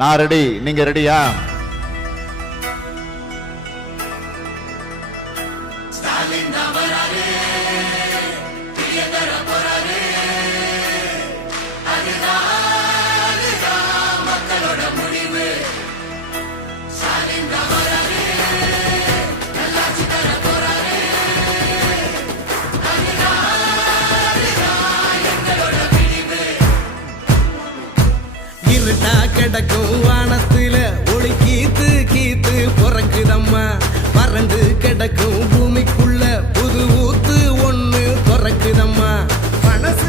நான் ரெடி. நீங்க ரெடியா? அதுதான் கிடக்கும் வானத்துல ஒளி கீத்து கீத்து பிறக்குதம்மா. பறந்து கிடக்கும் பூமிக்குள்ள புது ஊத்து ஒண்ணு பிறக்குதம்மா. மனசு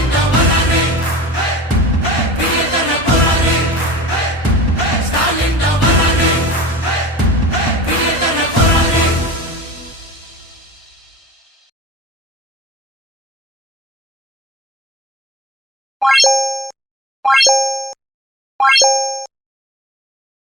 Bye.